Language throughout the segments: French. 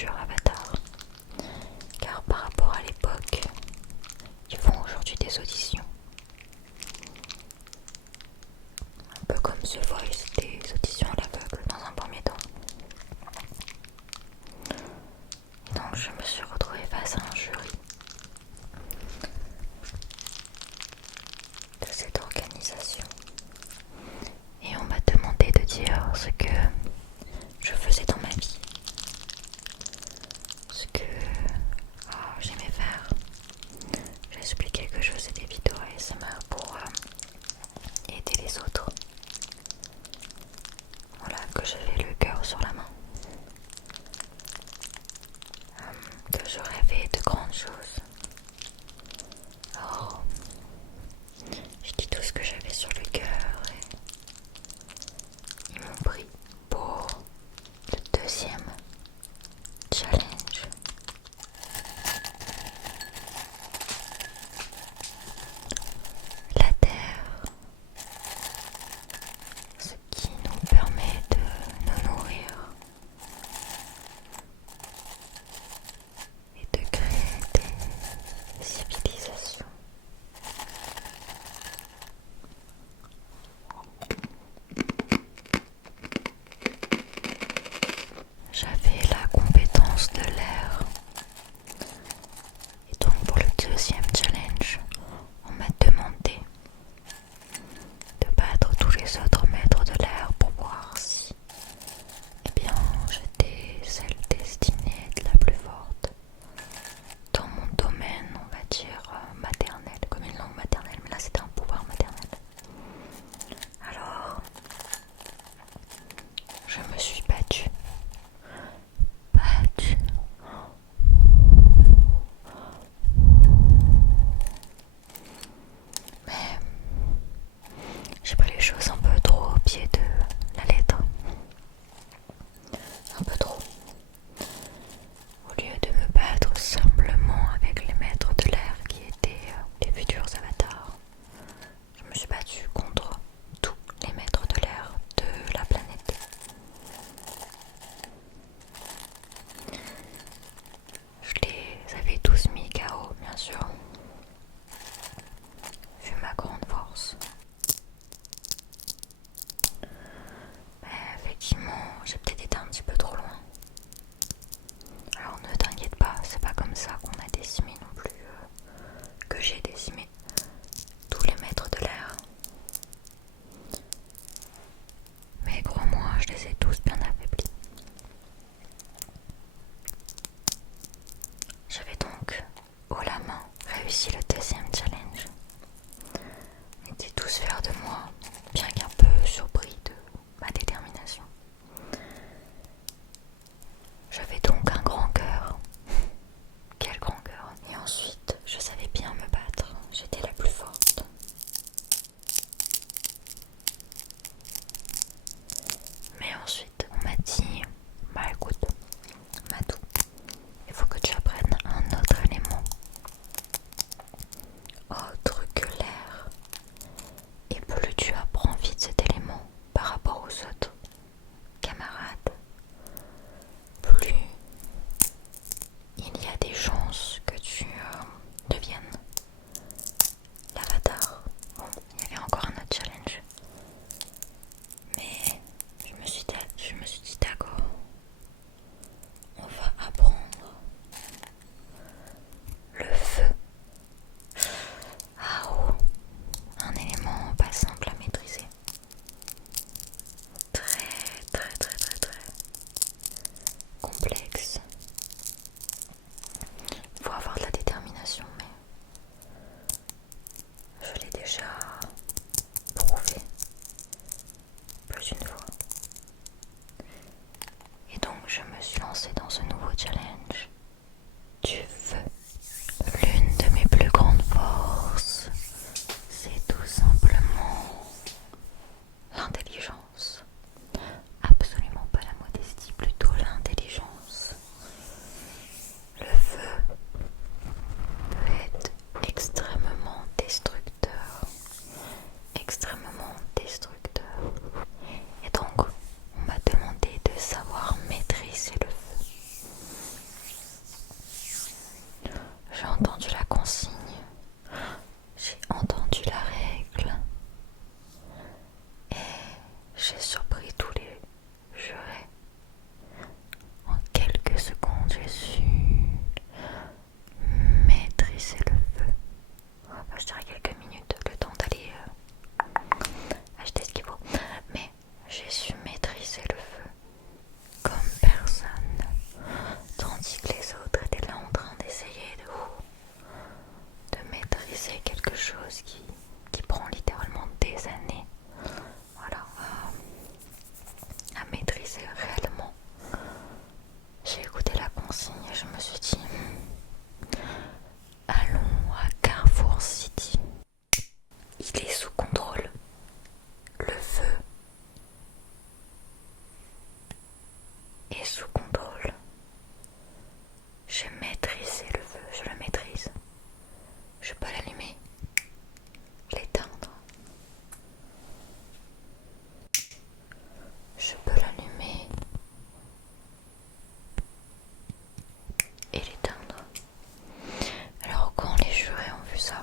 futur avatar. Car par rapport à l'époque, ils font aujourd'hui des auditions. Un peu comme The Voice, des auditions à l'aveugle dans un premier temps. Donc je me suis retrouvée face à un jury de cette organisation. Et on m'a demandé de dire ce que je faisais dans ma vie. Ce que j'aimais faire. J'ai expliqué que je faisais des vidéos ASMR pour aider les autres. Voilà, que j'avais le cœur sur la main. Que je rêvais de grandes choses. Alors, j'ai dit tout ce que j'avais sur le cœur et ils m'ont pris pour le deuxième challenge. La Terre, ce qui nous permet de nous nourrir et de créer des civilisations. J'avais la compétence de l'air. Et donc pour le deuxième challenge, on m'a demandé de battre tous les autres maîtres de l'air pour voir si, eh bien, j'étais celle destinée à être la plus forte dans mon domaine, on va dire, maternel, comme une langue maternelle, mais là c'était un pouvoir maternel. Alors, je me suis battue. Mais j'ai pris les choses un peu trop au pied de la lettre. Un peu trop. Au lieu de me battre simplement avec les maîtres de l'air qui étaient les futurs avatars, je me suis battue contre tous les maîtres de l'air de la planète. Je les avais tous mis KO, bien sûr, vu ma grande force. Mais effectivement, j'ai peut-être été un petit peu trop loin. Alors ne t'inquiète pas, c'est pas comme ça qu'on a décimé non plus, que j'ai décimé tous les maîtres de l'air. Mais crois-moi, je les ai tous bien affaiblis. J'avais donc haut la main réussi le deuxième challenge. Ils étaient tous fiers de moi, bien qu'un peu surpris de ma détermination. J'avais donc un grand cœur. Quel grand cœur. Et ensuite, je savais bien me battre. J'étais la plus forte. Mais ensuite, on m'a dit, bah écoute, Madou, il faut que tu apprennes un autre élément. Autre que l'air. Et plus tu apprends vite cet élément par rapport aux autres camarades, plus il y a des chances que tu deviennes l'avatar. Bon, il y avait encore un autre challenge. Mais je me suis dit d'accord, on va apprendre le feu. Ah oh, un élément pas simple à maîtriser. Très complexe. Il faut avoir de la détermination, mais je l'ai déjà prouvé plus d'une fois. Et donc je me suis lancée dans ce nouveau challenge du feu. L'une de mes plus grandes forces, c'est tout simplement l'intelligence. Absolument pas la modestie, plutôt l'intelligence. Le feu peut être extrêmement destructeur. Extrêmement destructeur. Et donc, on m'a demandé de savoir maîtriser le chose qui prend littéralement des années, voilà, à maîtriser réellement. J'ai écouté la consigne et je me suis dit, allons à Carrefour City. Il est sous contrôle. Le feu est sous contrôle. J'ai maîtrisé le feu, je le maîtrise. Je peux l'allumer, l'éteindre. Je peux l'allumer et l'éteindre. Alors quand les jurés ont vu ça,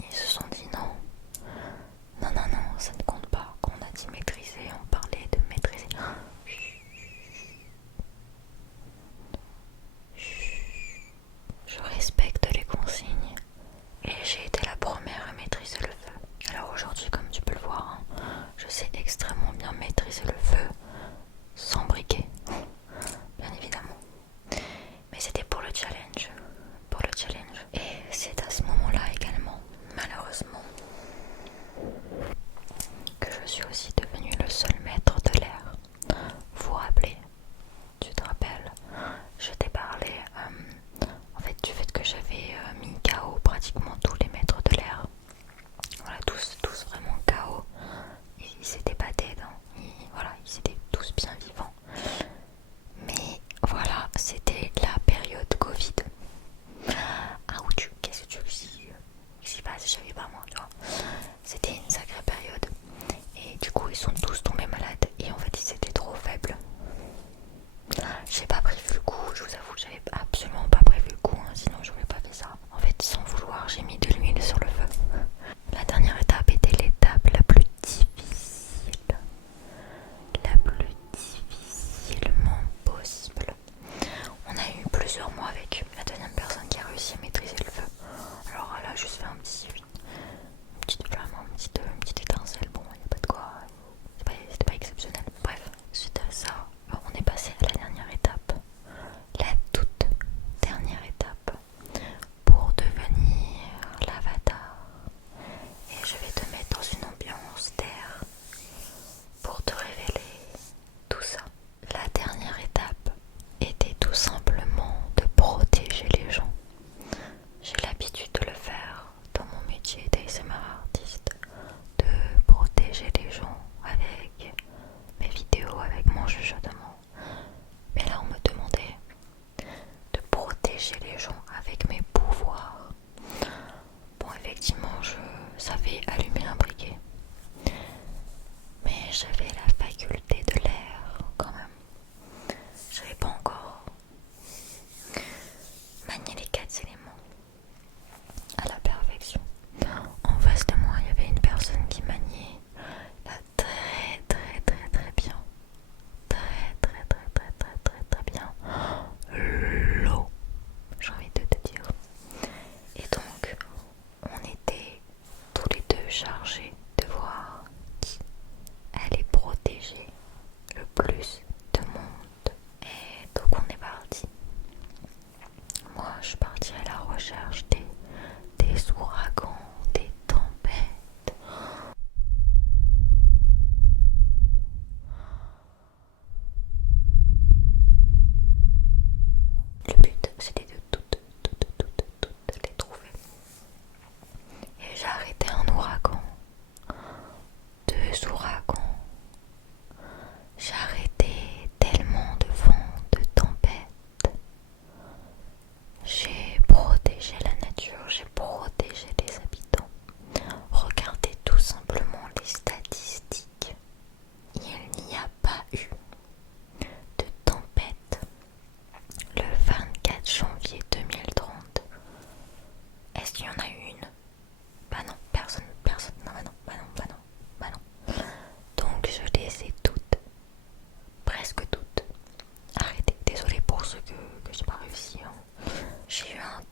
ils se sont dit non, ça ne compte pas. Quand on a dit maîtriser, on parlait de maîtriser. Je respecte les consignes et j'ai été la première à maîtriser le feu. Alors aujourd'hui, comme tu peux le voir, je sais extrêmement bien maîtriser le feu sans briquet, bien évidemment. Mais c'était pour le challenge. Et c'est à ce moment-là également, malheureusement, que je suis aussi devenue le seul maître de l'air. Vous vous rappelez, tu te rappelles, je t'ai parlé en fait du fait que j'avais mis KO pratiquement tous les maîtres de l'air. Voilà, tous vraiment KO. Ils s'étaient pas dead, ils étaient tous bien vivants. Mais voilà, c'était la période Covid. Ah ou qu'est-ce que tu veux que j'y passe, je savais pas moi, tu vois. C'était une sacrée période. Et du coup, ils sont tous tombés malades. Et en fait, ils étaient trop faibles. J'ai pas prévu le coup, je vous avoue, j'avais absolument pas prévu le coup, sinon j'aurais pas fait ça. En fait, sans vouloir, j'ai mis de l'huile sur le feu. La dernière étape était l'étape la plus difficile. La plus difficilement possible. On a eu plusieurs mois avec la deuxième personne qui a réussi à maîtriser le feu. Alors elle a juste fait une petite flamme, une petite étincelle. Bon, il n'y a pas de quoi, c'était pas exceptionnel. Bref, suite à ça, on est passé à la dernière étape. La toute dernière étape pour devenir l'avatar. Et je vais te mettre dans une ambiance d'air pour te révéler tout ça. La dernière étape était tout simplement de protéger les gens. J'ai l'habitude de le faire dans mon métier d'ASMR artiste, de protéger les gens avec mes vidéos, avec mon chuchotement. Mais là on me demandait de protéger les gens avec mes pouvoirs. Bon, effectivement, je savais allumer un briquet, mais j'avais la faculté de l'air quand même. Je n'avais pas encore manié les 4 éléments à la perfection. En face de moi, il y avait une personne qui maniait la très bien. Très bien. L'eau, j'ai envie de te dire. Et donc, on était tous les deux chargés de voir qui allait protéger le plus de monde. Et donc on est parti. Moi je suis partie à la recherche des ouragans, des tempêtes. Le but c'était de toutes les trouver. Et j'ai arrêté un ouragan, 2 ouragans. J'ai arrêté tellement de vent, de tempêtes. J'ai protégé la nature, j'ai protégé les habitants. Regardez tout simplement les statistiques. Il n'y a pas eu de tempête le 24 janvier 2030. Est-ce qu'il y en a eu une? Bah non, personne. Non, bah non. Donc je les ai toutes, presque toutes. Arrêtez, désolée pour ceux que j'ai pas réussi. J'ai eu un